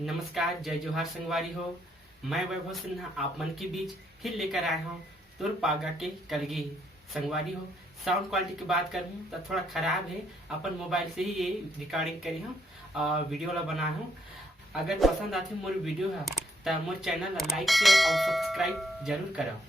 नमस्कार, जय जोहार संगवारी हो। मैं वैभव सिन्हा आप मन के बीच फिर लेकर आया हूँ तुर पागा के कलगी। संगवारी हो, साउंड क्वालिटी की बात करूँ तो थोड़ा खराब है। अपन मोबाइल से ही ये रिकॉर्डिंग करी हूँ और वीडियो ला बनाया हूँ। अगर पसंद आती मोर वीडियो है तो मोर चैनल लाइक शेयर और सब्सक्राइब जरूर करो।